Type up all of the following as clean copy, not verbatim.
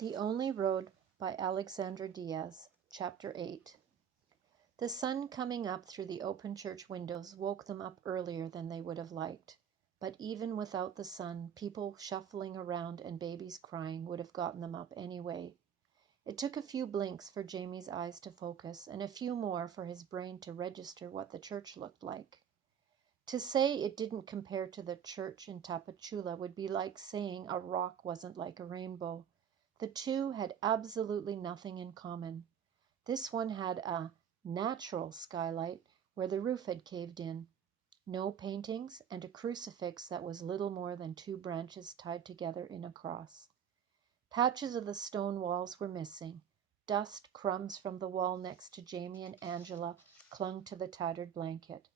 The Only Road by Alexandra Diaz, Chapter 8. The sun coming up through the open church windows woke them up earlier than they would have liked. But even without the sun, people shuffling around and babies crying would have gotten them up anyway. It took a few blinks for Jamie's eyes to focus, and a few more for his brain to register what the church looked like. To say it didn't compare to the church in Tapachula would be like saying a rock wasn't like a rainbow. The two had absolutely nothing in common. This one had a natural skylight where the roof had caved in, no paintings, and a crucifix that was little more than two branches tied together in a cross. Patches of the stone walls were missing. Dust, crumbs from the wall next to Jamie and Angela clung to the tattered blanket.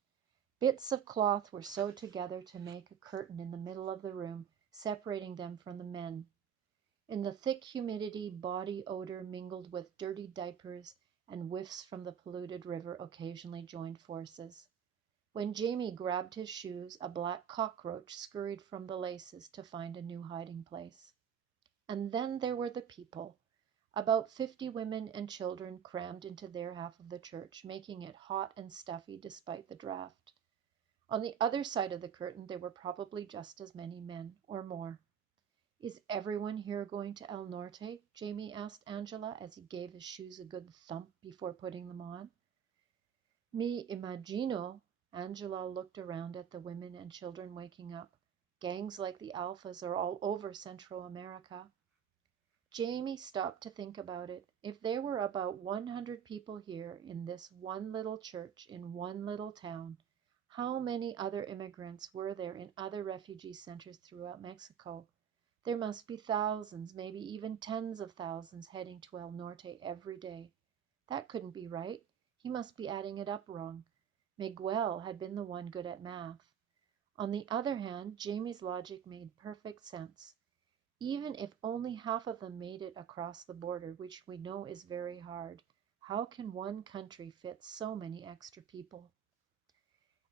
Bits of cloth were sewed together to make a curtain in the middle of the room, separating them from the men. In the thick humidity, body odor mingled with dirty diapers, and whiffs from the polluted river occasionally joined forces. When Jamie grabbed his shoes, a black cockroach scurried from the laces to find a new hiding place. And then there were the people. About 50 women and children crammed into their half of the church, making it hot and stuffy despite the draft. On the other side of the curtain there were probably just as many men, or more. "Is everyone here going to El Norte?" Jamie asked Angela as he gave his shoes a good thump before putting them on. "Me imagino." Angela looked around at the women and children waking up. "Gangs like the Alphas are all over Central America." Jamie stopped to think about it. If there were about 100 people here in this one little church in one little town, how many other immigrants were there in other refugee centers throughout Mexico? There must be thousands, maybe even tens of thousands heading to El Norte every day. That couldn't be right. He must be adding it up wrong. Miguel had been the one good at math. On the other hand, Jamie's logic made perfect sense. Even if only half of them made it across the border, which we know is very hard, how can one country fit so many extra people?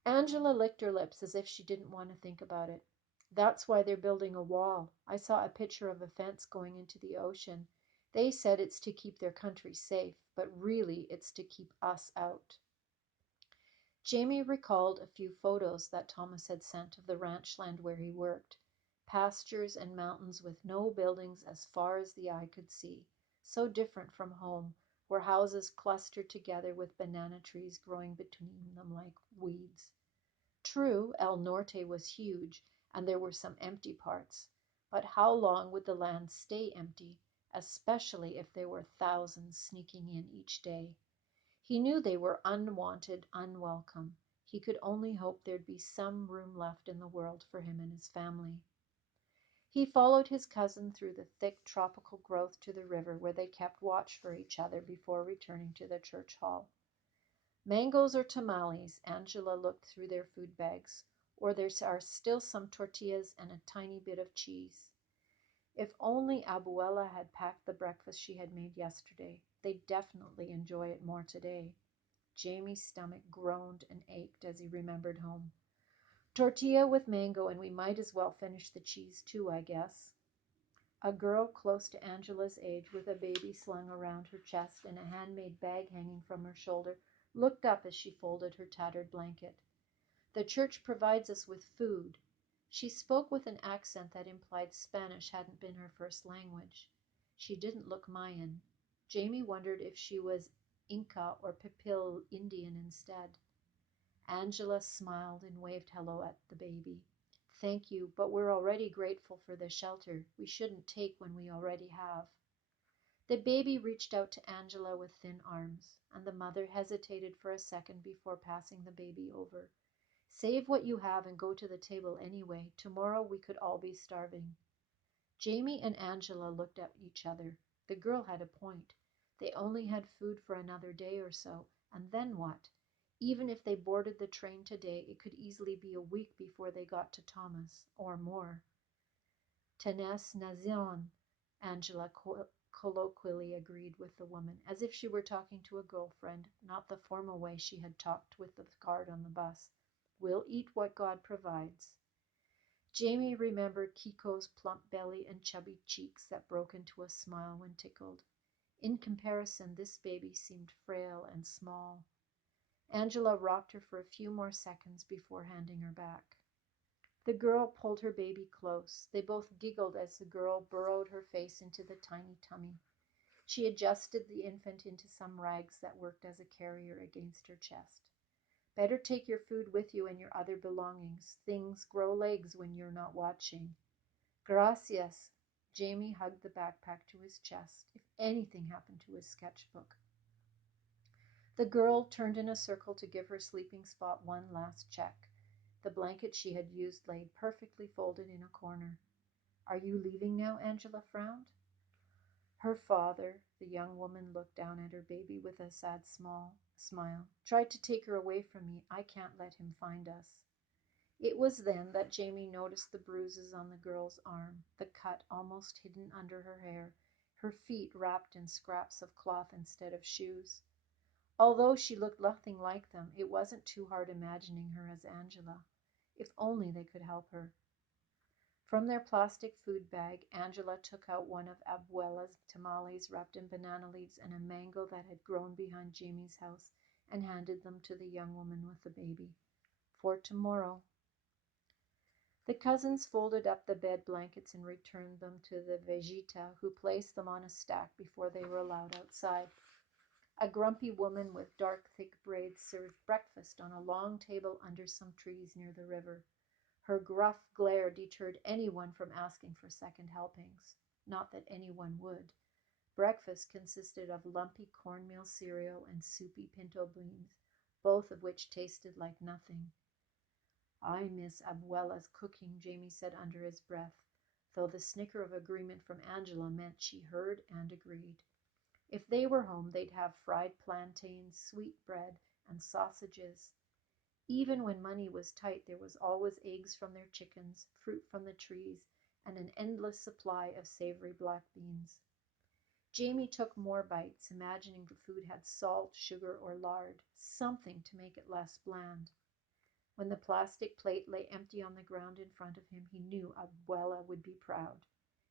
Angela licked her lips as if she didn't want to think about it. "That's why they're building a wall. I saw a picture of a fence going into the ocean. They said it's to keep their country safe, but really it's to keep us out." Jamie recalled a few photos that Thomas had sent of the ranch land where he worked. Pastures and mountains with no buildings as far as the eye could see. So different from home, where houses clustered together with banana trees growing between them like weeds. True, El Norte was huge, and there were some empty parts. But how long would the land stay empty, especially if there were thousands sneaking in each day? He knew they were unwanted, unwelcome. He could only hope there'd be some room left in the world for him and his family. He followed his cousin through the thick tropical growth to the river, where they kept watch for each other before returning to the church hall. "Mangoes or tamales?" Angela looked through their food bags. "Or there are still some tortillas and a tiny bit of cheese." If only Abuela had packed the breakfast she had made yesterday. They'd definitely enjoy it more today. Jamie's stomach groaned and ached as he remembered home. "Tortilla with mango, and we might as well finish the cheese too, I guess." A girl close to Angela's age, with a baby slung around her chest and a handmade bag hanging from her shoulder, looked up as she folded her tattered blanket. "The church provides us with food." She spoke with an accent that implied Spanish hadn't been her first language. She didn't look Mayan. Jamie wondered if she was Inca or Pipil Indian instead. Angela smiled and waved hello at the baby. "Thank you, but we're already grateful for the shelter. We shouldn't take when we already have." The baby reached out to Angela with thin arms, and the mother hesitated for a second before passing the baby over. "Save what you have and go to the table anyway. Tomorrow we could all be starving." Jamie and Angela looked at each other. The girl had a point. They only had food for another day or so, and then what? Even if they boarded the train today, it could easily be a week before they got to Thomas, or more. "Tenés nación," Angela colloquially agreed with the woman, as if she were talking to a girlfriend, not the formal way she had talked with the guard on the bus. "We'll eat what God provides." Jamie remembered Kiko's plump belly and chubby cheeks that broke into a smile when tickled. In comparison, this baby seemed frail and small. Angela rocked her for a few more seconds before handing her back. The girl pulled her baby close. They both giggled as the girl burrowed her face into the tiny tummy. She adjusted the infant into some rags that worked as a carrier against her chest. Better take your food with you and your other belongings. Things grow legs when you're not watching. Gracias. Jamie hugged the backpack to his chest. If anything happened to his sketchbook. The girl turned in a circle to give her sleeping spot one last check. The blanket she had used lay perfectly folded in a corner. Are you leaving now? Angela frowned. Her father, the young woman looked down at her baby with a sad smile, tried to take her away from me. I can't let him find us. It was then that Jamie noticed the bruises on the girl's arm, the cut almost hidden under her hair, her feet wrapped in scraps of cloth instead of shoes. Although she looked nothing like them, it wasn't too hard imagining her as Angela. If only they could help her. From their plastic food bag, Angela took out one of Abuela's tamales wrapped in banana leaves and a mango that had grown behind Jamie's house and handed them to the young woman with the baby. For tomorrow. The cousins folded up the bed blankets and returned them to the Vegeta, who placed them on a stack before they were allowed outside. A grumpy woman with dark, thick braids served breakfast on a long table under some trees near the river. Her gruff glare deterred anyone from asking for second helpings. Not that anyone would. Breakfast consisted of lumpy cornmeal cereal and soupy pinto beans, both of which tasted like nothing. I miss Abuela's cooking, Jamie said under his breath, though the snicker of agreement from Angela meant she heard and agreed. If they were home, they'd have fried plantains, sweet bread, and sausages. Even when money was tight, there was always eggs from their chickens, fruit from the trees, and an endless supply of savory black beans. Jamie took more bites, imagining the food had salt, sugar, or lard, something to make it less bland. When the plastic plate lay empty on the ground in front of him, he knew Abuela would be proud.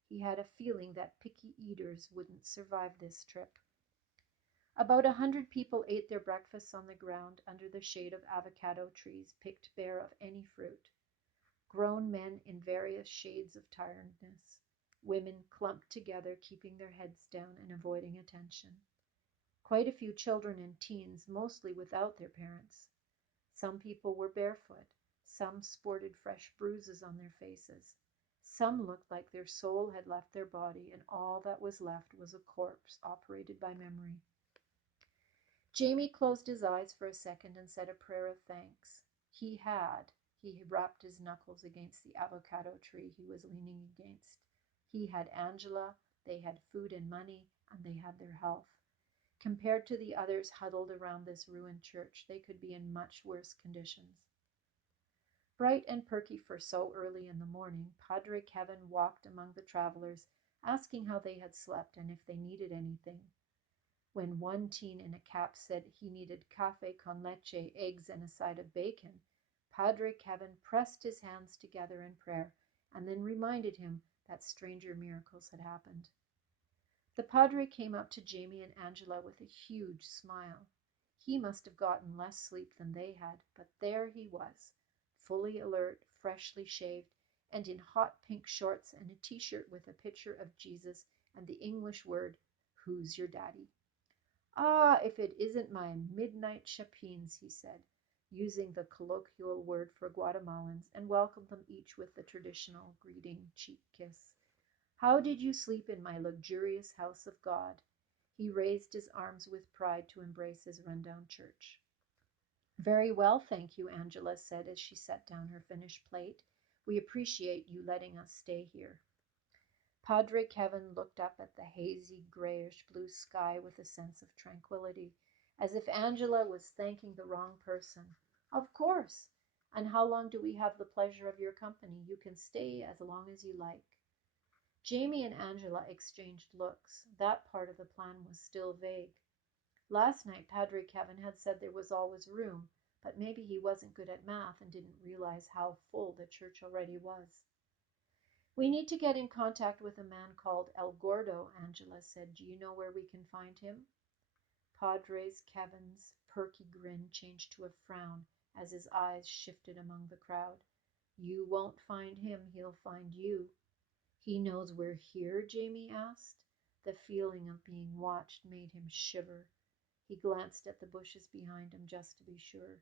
He had a feeling that picky eaters wouldn't survive this trip. About 100 people ate their breakfasts on the ground under the shade of avocado trees picked bare of any fruit. Grown men in various shades of tiredness. Women clumped together, keeping their heads down and avoiding attention. Quite a few children and teens, mostly without their parents. Some people were barefoot. Some sported fresh bruises on their faces. Some looked like their soul had left their body and all that was left was a corpse operated by memory. Jamie closed his eyes for a second and said a prayer of thanks. He wrapped his knuckles against the avocado tree he was leaning against. He had Angela, they had food and money, and they had their health. Compared to the others huddled around this ruined church, they could be in much worse conditions. Bright and perky for so early in the morning, Padre Kevin walked among the travelers, asking how they had slept and if they needed anything. When one teen in a cap said he needed cafe con leche, eggs, and a side of bacon, Padre Kevin pressed his hands together in prayer and then reminded him that stranger miracles had happened. The Padre came up to Jamie and Angela with a huge smile. He must have gotten less sleep than they had, but there he was, fully alert, freshly shaved, and in hot pink shorts and a t-shirt with a picture of Jesus and the English word, "Who's your daddy?" "Ah, if it isn't my midnight chapines," he said, using the colloquial word for Guatemalans, and welcomed them each with the traditional greeting cheek kiss. "How did you sleep in my luxurious house of God?" He raised his arms with pride to embrace his rundown church. "Very well, thank you," Angela said as she set down her finished plate. "We appreciate you letting us stay here." Padre Kevin looked up at the hazy, grayish blue sky with a sense of tranquility, as if Angela was thanking the wrong person. "Of course. And how long do we have the pleasure of your company? You can stay as long as you like." Jamie and Angela exchanged looks. That part of the plan was still vague. Last night Padre Kevin had said there was always room, but maybe he wasn't good at math and didn't realize how full the church already was. We need to get in contact with a man called El Gordo, Angela said. Do you know where we can find him? Padres Kevin's perky grin changed to a frown as his eyes shifted among the crowd. You won't find him, he'll find you. He knows we're here? Jamie asked. The feeling of being watched made him shiver. He glanced at the bushes behind him just to be sure.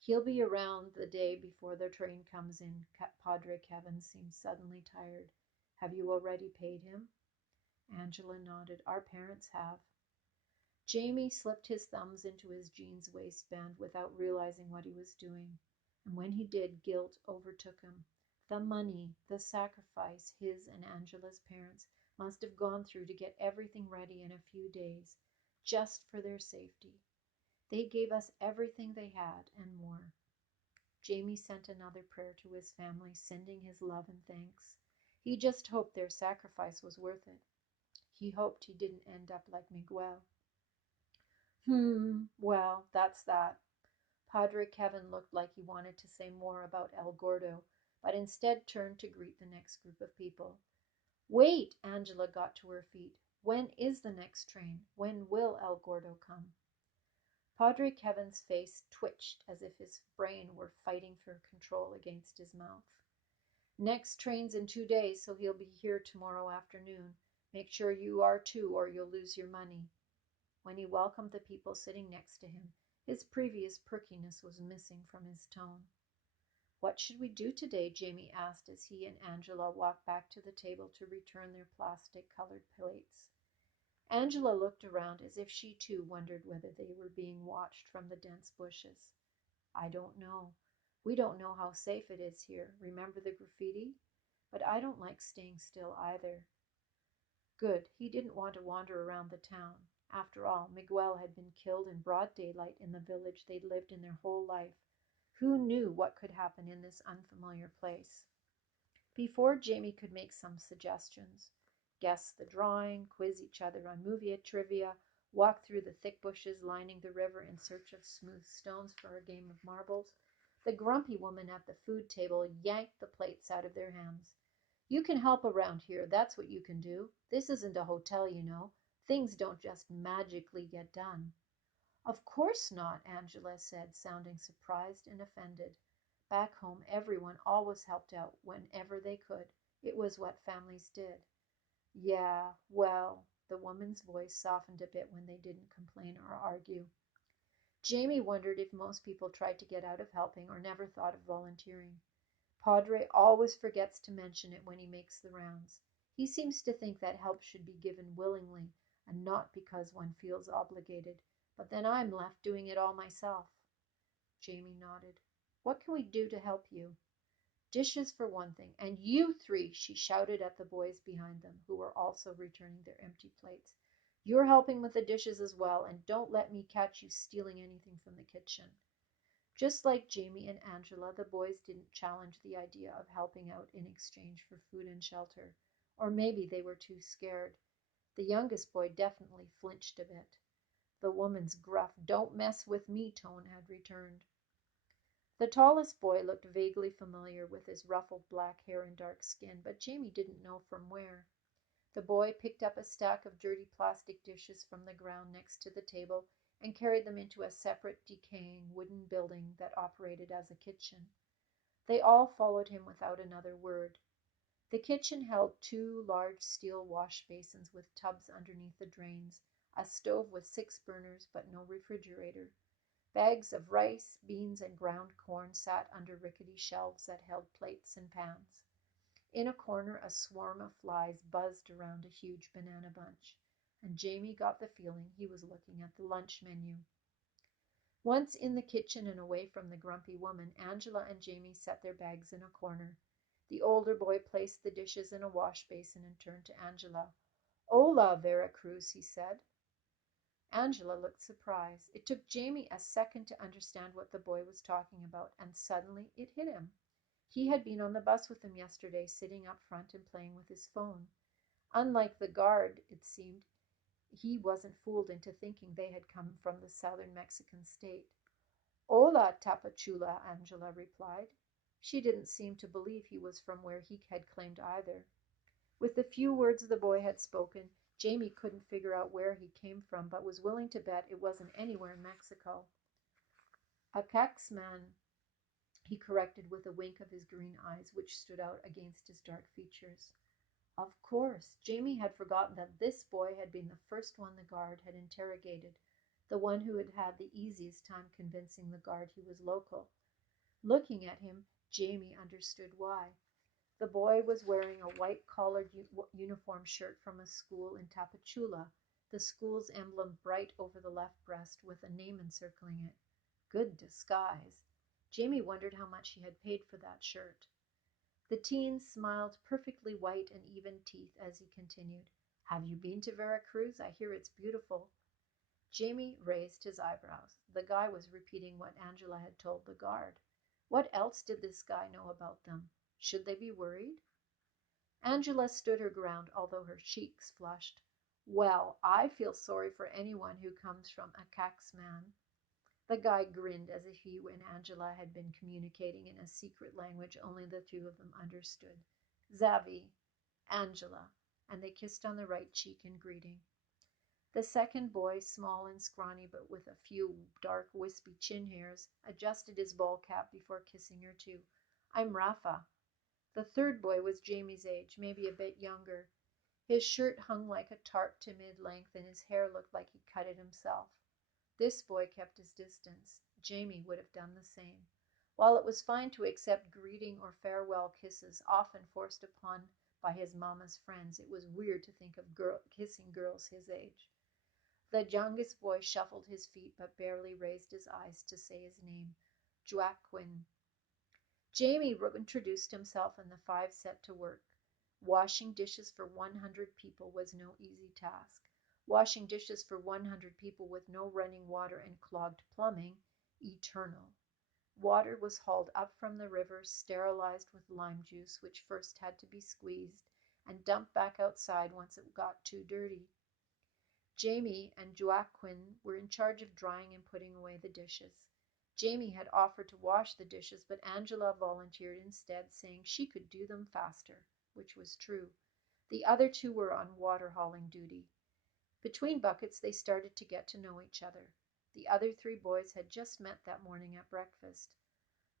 He'll be around the day before the train comes in. Padre Kevin seemed suddenly tired. Have you already paid him? Angela nodded. Our parents have. Jamie slipped his thumbs into his jeans waistband without realizing what he was doing. And when he did, guilt overtook him. The money, the sacrifice his and Angela's parents must have gone through to get everything ready in a few days, just for their safety. They gave us everything they had and more. Jamie sent another prayer to his family, sending his love and thanks. He just hoped their sacrifice was worth it. He hoped he didn't end up like Miguel. Well, that's that. Padre Kevin looked like he wanted to say more about El Gordo, but instead turned to greet the next group of people. Wait! Angela got to her feet. When is the next train? When will El Gordo come? Padre Kevin's face twitched as if his brain were fighting for control against his mouth. Next train's in 2 days, so he'll be here tomorrow afternoon. Make sure you are too, or you'll lose your money. When he welcomed the people sitting next to him, his previous perkiness was missing from his tone. What should we do today? Jamie asked as he and Angela walked back to the table to return their plastic-colored plates. Angela looked around as if she too wondered whether they were being watched from the dense bushes. I don't know. We don't know how safe it is here. Remember the graffiti? But I don't like staying still either. Good. He didn't want to wander around the town. After all, Miguel had been killed in broad daylight in the village they'd lived in their whole life. Who knew what could happen in this unfamiliar place? Before Jamie could make some suggestions, guess the drawing, quiz each other on movie trivia, walk through the thick bushes lining the river in search of smooth stones for a game of marbles, the grumpy woman at the food table yanked the plates out of their hands. You can help around here, that's what you can do. This isn't a hotel, you know. Things don't just magically get done. Of course not, Angela said, sounding surprised and offended. Back home, everyone always helped out whenever they could. It was what families did. Yeah, well, the woman's voice softened a bit when they didn't complain or argue. Jamie wondered if most people tried to get out of helping or never thought of volunteering. Padre always forgets to mention it when he makes the rounds. He seems to think that help should be given willingly and not because one feels obligated. But then I'm left doing it all myself. Jamie nodded. What can we do to help you? Dishes for one thing. And you three, she shouted at the boys behind them, who were also returning their empty plates. You're helping with the dishes as well, and don't let me catch you stealing anything from the kitchen. Just like Jamie and Angela, the boys didn't challenge the idea of helping out in exchange for food and shelter. Or maybe they were too scared. The youngest boy definitely flinched a bit. The woman's gruff, don't mess with me tone had returned. The tallest boy looked vaguely familiar with his ruffled black hair and dark skin, but Jamie didn't know from where. The boy picked up a stack of dirty plastic dishes from the ground next to the table and carried them into a separate, decaying wooden building that operated as a kitchen. They all followed him without another word. The kitchen held 2 large steel wash basins with tubs underneath the drains, a stove with 6 burners but no refrigerator. Bags of rice, beans, and ground corn sat under rickety shelves that held plates and pans. In a corner, a swarm of flies buzzed around a huge banana bunch, and Jamie got the feeling he was looking at the lunch menu. Once in the kitchen and away from the grumpy woman, Angela and Jamie set their bags in a corner. The older boy placed the dishes in a wash basin and turned to Angela. Hola, Veracruz, he said. Angela looked surprised. It took Jamie a second to understand what the boy was talking about, and suddenly it hit him. He had been on the bus with him yesterday, sitting up front and playing with his phone. Unlike the guard, it seemed, he wasn't fooled into thinking they had come from the southern Mexican state. Hola, Tapachula, Angela replied. She didn't seem to believe he was from where he had claimed either. With the few words the boy had spoken, Jamie couldn't figure out where he came from, but was willing to bet it wasn't anywhere in Mexico. A Caxman, he corrected with a wink of his green eyes, which stood out against his dark features. Of course, Jamie had forgotten that this boy had been the first one the guard had interrogated, the one who had had the easiest time convincing the guard he was local. Looking at him, Jamie understood why. The boy was wearing a white-collared uniform shirt from a school in Tapachula, the school's emblem bright over the left breast with a name encircling it. Good disguise. Jamie wondered how much he had paid for that shirt. The teen smiled perfectly white and even teeth as he continued. Have you been to Veracruz? I hear it's beautiful. Jamie raised his eyebrows. The guy was repeating what Angela had told the guard. What else did this guy know about them? Should they be worried? Angela stood her ground, although her cheeks flushed. Well, I feel sorry for anyone who comes from a Caxman. The guy grinned as if he and Angela had been communicating in a secret language only the two of them understood. Xavi, Angela, and they kissed on the right cheek in greeting. The second boy, small and scrawny but with a few dark wispy chin hairs, adjusted his ball cap before kissing her too. I'm Rafa. The third boy was Jamie's age, maybe a bit younger. His shirt hung like a tarp to mid-length and his hair looked like he cut it himself. This boy kept his distance. Jamie would have done the same. While it was fine to accept greeting or farewell kisses, often forced upon by his mamma's friends, it was weird to think of kissing girls his age. The youngest boy shuffled his feet but barely raised his eyes to say his name. Joaquin. Jamie introduced himself and the five set to work. Washing dishes for 100 people was no easy task. Washing dishes for 100 people with no running water and clogged plumbing, eternal. Water was hauled up from the river, sterilized with lime juice, which first had to be squeezed, and dumped back outside once it got too dirty. Jamie and Joaquin were in charge of drying and putting away the dishes. Jamie had offered to wash the dishes, but Angela volunteered instead, saying she could do them faster, which was true. The other two were on water hauling duty. Between buckets they started to get to know each other. The other three boys had just met that morning at breakfast.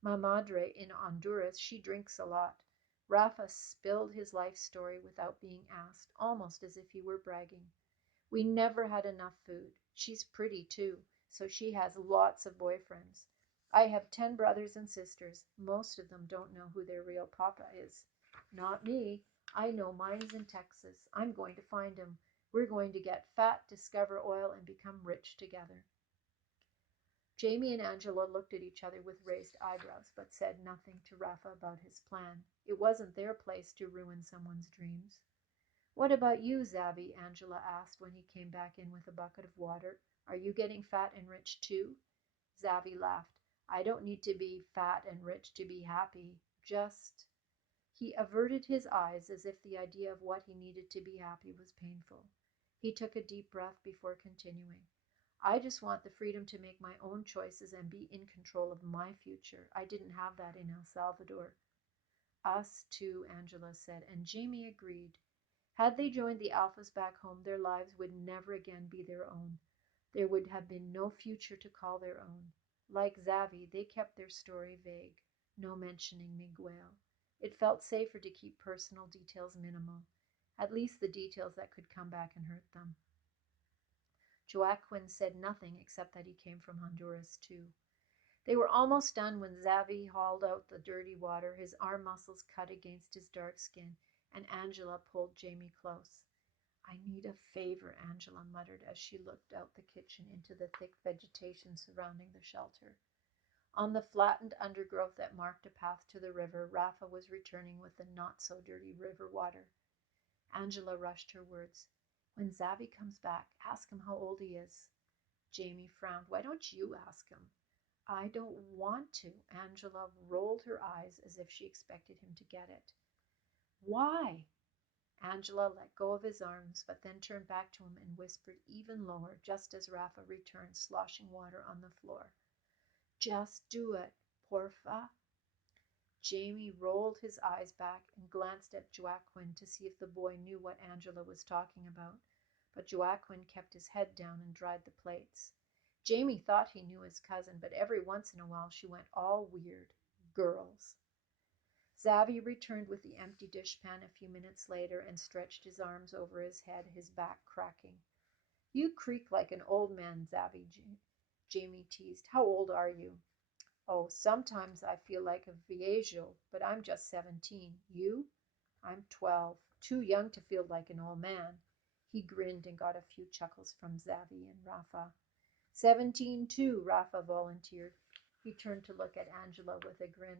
Ma madre in Honduras, she drinks a lot. Rafa spilled his life story without being asked, almost as if he were bragging. We never had enough food. She's pretty too, so she has lots of boyfriends. I have 10 brothers and sisters. Most of them don't know who their real papa is. Not me. I know mine's in Texas. I'm going to find him. We're going to get fat, discover oil, and become rich together. Jamie and Angela looked at each other with raised eyebrows, but said nothing to Rafa about his plan. It wasn't their place to ruin someone's dreams. What about you, Xavi? Angela asked when he came back in with a bucket of water. Are you getting fat and rich too? Xavi laughed. I don't need to be fat and rich to be happy. Just... He averted his eyes as if the idea of what he needed to be happy was painful. He took a deep breath before continuing. I just want the freedom to make my own choices and be in control of my future. I didn't have that in El Salvador. Us too, Angela said, and Jamie agreed. Had they joined the Alphas back home, their lives would never again be their own. There would have been no future to call their own. Like Xavi, they kept their story vague, no mentioning Miguel. It felt safer to keep personal details minimal, at least the details that could come back and hurt them. Joaquin said nothing except that he came from Honduras too. They were almost done when Xavi hauled out the dirty water, his arm muscles cut against his dark skin, and Angela pulled Jamie close. I need a favor, Angela muttered as she looked out the kitchen into the thick vegetation surrounding the shelter. On the flattened undergrowth that marked a path to the river, Rafa was returning with the not-so-dirty river water. Angela rushed her words. When Xavi comes back, ask him how old he is. Jamie frowned. Why don't you ask him? I don't want to. Angela rolled her eyes as if she expected him to get it. Why? Angela let go of his arms, but then turned back to him and whispered even lower, just as Rafa returned, sloshing water on the floor. Just do it, porfa. Jamie rolled his eyes back and glanced at Joaquin to see if the boy knew what Angela was talking about, but Joaquin kept his head down and dried the plates. Jamie thought he knew his cousin, but every once in a while she went all weird. Girls. Xavi returned with the empty dishpan a few minutes later and stretched his arms over his head, his back cracking. You creak like an old man, Xavi, Jamie teased. How old are you? Oh, sometimes I feel like a viejo, but I'm just 17. You? I'm 12. Too young to feel like an old man. He grinned and got a few chuckles from Xavi and Rafa. 17 too, Rafa volunteered. He turned to look at Angela with a grin.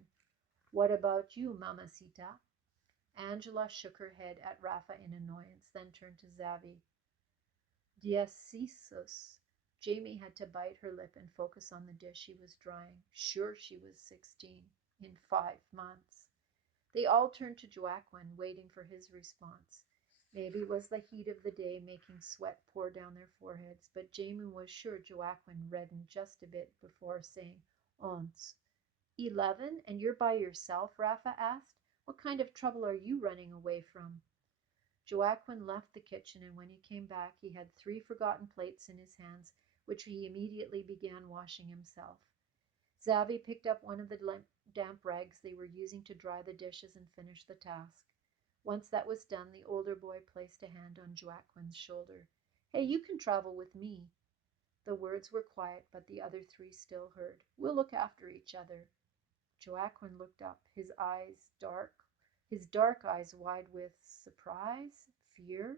What about you, mamacita? Angela shook her head at Rafa in annoyance, then turned to Xavi. Diaz. Jamie had to bite her lip and focus on the dish she was drying. Sure, she was 16 in 5 months. They all turned to Joaquin, waiting for his response. Maybe it was the heat of the day making sweat pour down their foreheads, but Jamie was sure Joaquin reddened just a bit before saying, Once. 11, and you're by yourself? Rafa asked. What kind of trouble are you running away from? Joaquin left the kitchen, and when he came back, he had 3 forgotten plates in his hands, which he immediately began washing himself. Xavi picked up one of the damp rags they were using to dry the dishes and finished the task. Once that was done, the older boy placed a hand on Joaquin's shoulder. Hey, you can travel with me. The words were quiet, but the other 3 still heard. We'll look after each other. Joaquin looked up, his dark eyes wide with surprise, fear.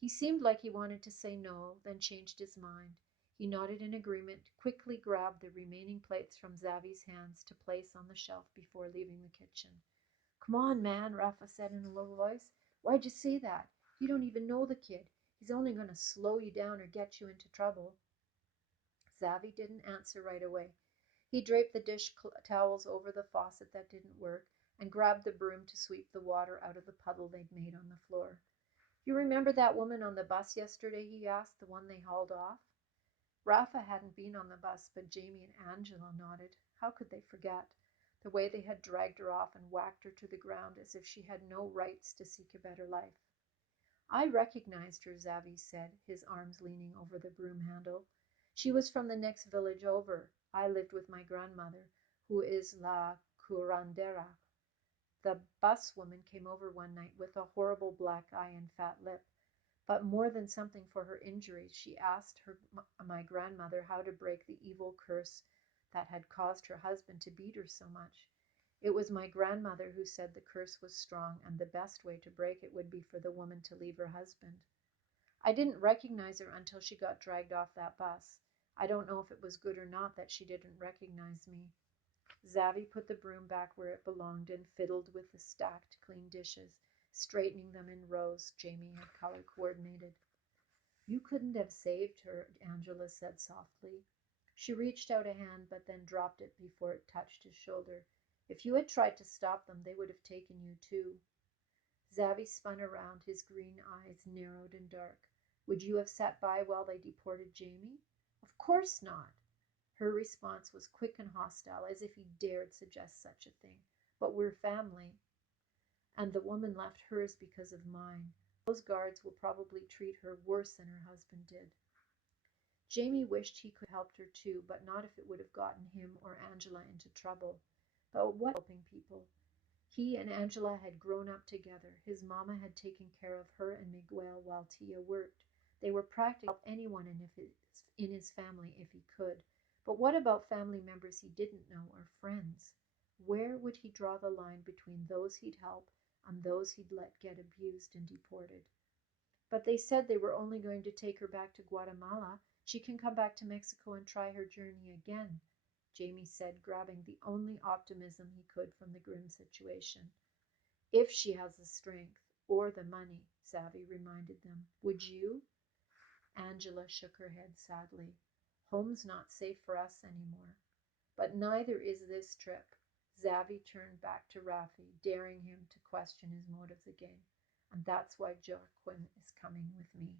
He seemed like he wanted to say no, then changed his mind. He nodded in agreement, quickly grabbed the remaining plates from Xavi's hands to place on the shelf before leaving the kitchen. Come on, man, Rafa said in a low voice. Why'd you say that? You don't even know the kid. He's only going to slow you down or get you into trouble. Xavi didn't answer right away. He draped the dish towels over the faucet that didn't work and grabbed the broom to sweep the water out of the puddle they'd made on the floor. You remember that woman on the bus yesterday, he asked, the one they hauled off? Rafa hadn't been on the bus, but Jamie and Angela nodded. How could they forget? The way they had dragged her off and whacked her to the ground as if she had no rights to seek a better life. I recognized her, Xavi said, his arms leaning over the broom handle. She was from the next village over. I lived with my grandmother, who is la curandera. The bus woman came over one night with a horrible black eye and fat lip. But more than something for her injuries, she asked my grandmother how to break the evil curse that had caused her husband to beat her so much. It was my grandmother who said the curse was strong and the best way to break it would be for the woman to leave her husband. I didn't recognize her until she got dragged off that bus. I don't know if it was good or not that she didn't recognize me. Xavi put the broom back where it belonged and fiddled with the stacked clean dishes, straightening them in rows Jamie had color coordinated. You couldn't have saved her, Angela said softly. She reached out a hand but then dropped it before it touched his shoulder. If you had tried to stop them, they would have taken you too. Xavi spun around, his green eyes narrowed and dark. Would you have sat by while they deported Jamie? Of course not. Her response was quick and hostile, as if he dared suggest such a thing. But we're family. And the woman left hers because of mine. Those guards will probably treat her worse than her husband did. Jamie wished he could have helped her too, but not if it would have gotten him or Angela into trouble. But what helping people? He and Angela had grown up together. His mama had taken care of her and Miguel while Tia worked. They were practically help anyone in his family if he could. But what about family members he didn't know or friends? Where would he draw the line between those he'd help and those he'd let get abused and deported? But they said they were only going to take her back to Guatemala. She can come back to Mexico and try her journey again, Jamie said, grabbing the only optimism he could from the grim situation. If she has the strength or the money, Xavi reminded them. Would you? Angela shook her head sadly. Home's not safe for us anymore. But neither is this trip. Xavi turned back to Rafi, daring him to question his motives again. And that's why Joaquin is coming with me.